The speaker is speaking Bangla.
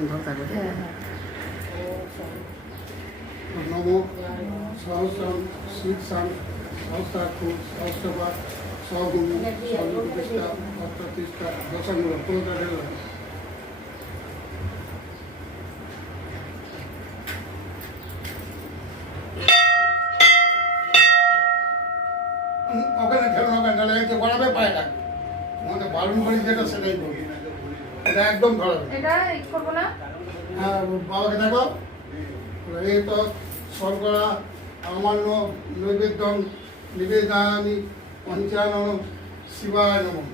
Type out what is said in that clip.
ভালো থাকবে। হ্যাঁ হ্যাঁ নমো সহস্রম শীর্ষাং সহস্রাক্ষু সহস্রপাত সহগুণু সহপ্রতিষ্ঠা অপ্রতিষ্ঠা দশাঙ্গুল পুরোটা ঢেলে ওখানে ঢেলো না ঢেলে এই যে গড়াবে পায়টা আমাদের বারণ করি যেটা সেটাই করবি এটা একদম ধরাবে এটা করবো না। হ্যাঁ বাবাকে দেখো এই তো শর্করা আমান্য নৈবেদ্যম নিবেদনামি পঞ্চানন শিবায় নমঃ